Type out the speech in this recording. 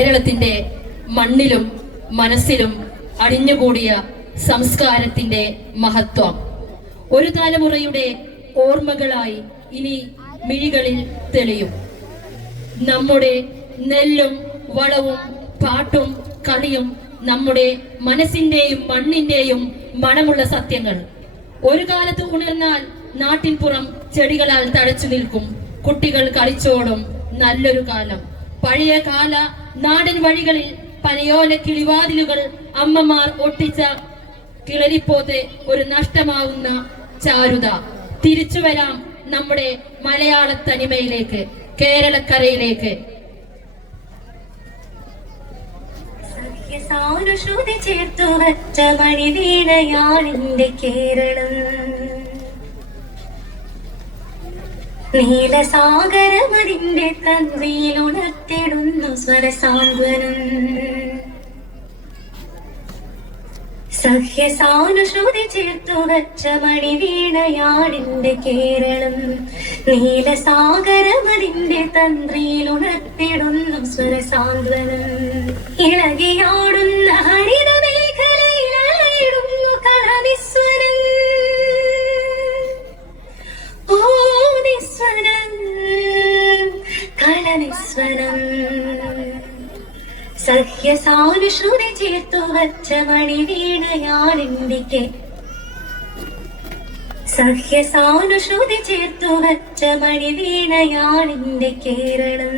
കേരളത്തിന്റെ മണ്ണിലും മനസ്സിലും അടിഞ്ഞുകൂടിയ സംസ്കാരത്തിന്റെ മഹത്വം ഒരു തലമുറയുടെ ഓർമ്മകളായി ഇനി മിഴികളിൽ തെളിയും. നമ്മുടെ നെല്ലും വളവും പാട്ടും കളിയും നമ്മുടെ മനസ്സിന്റെയും മണ്ണിന്റെയും മണമുള്ള സത്യങ്ങൾ. ഒരു കാലത്ത് ഉണർന്നാൽ നാട്ടിൻപുറം ചെടികളാൽ തഴച്ചു നിൽക്കും. കുട്ടികൾ കളിച്ചോടും നല്ലൊരു കാലം. പഴയ കാല നാടൻ വഴികളിൽ പനയോല കിളിവാതിലുകൾ അമ്മമാർ ഒട്ടിച്ച കിളരിപ്പോത്തെ ഒരു നഷ്ടമാവുന്ന ചാരുത. തിരിച്ചു വരാം നമ്മുടെ മലയാള തനിമയിലേക്ക്, കേരളക്കരയിലേക്ക്. സാനുശ്രുതി ചേർത്തു വച്ച മണിവീണയാണെന്റെ കേരളം. നീലസാഗരമതിന്റെ തന്ത്രിയിൽ ഉണർത്തിടുന്നു സ്വരസാന്ത്വനം. സഹ്യസാനുശ്രുതി ചേർത്തു വച്ച മണിവീണയാണെന്റെ കേരളം. നീലസാഗരമതിന്റെ തന്ത്രിയിൽ ഉണർത്തിടുന്നു സ്വരസാന്ത്വനം. ഇളകിയാടുന്ന ഹരിത മേഖലയിലായിടുന്നു കളനിസ്വരം. ഓ നിസ്വരം, കളനിസ്വരം. സഹ്യസാനുശ്രുതി ചേർത്തു വച്ച മണിവീണയാണെന്റെ സഹ്യസാനുശ്രുതി ചേർത്തു വച്ച മണിവീണയാണെന്റെ കേരളം.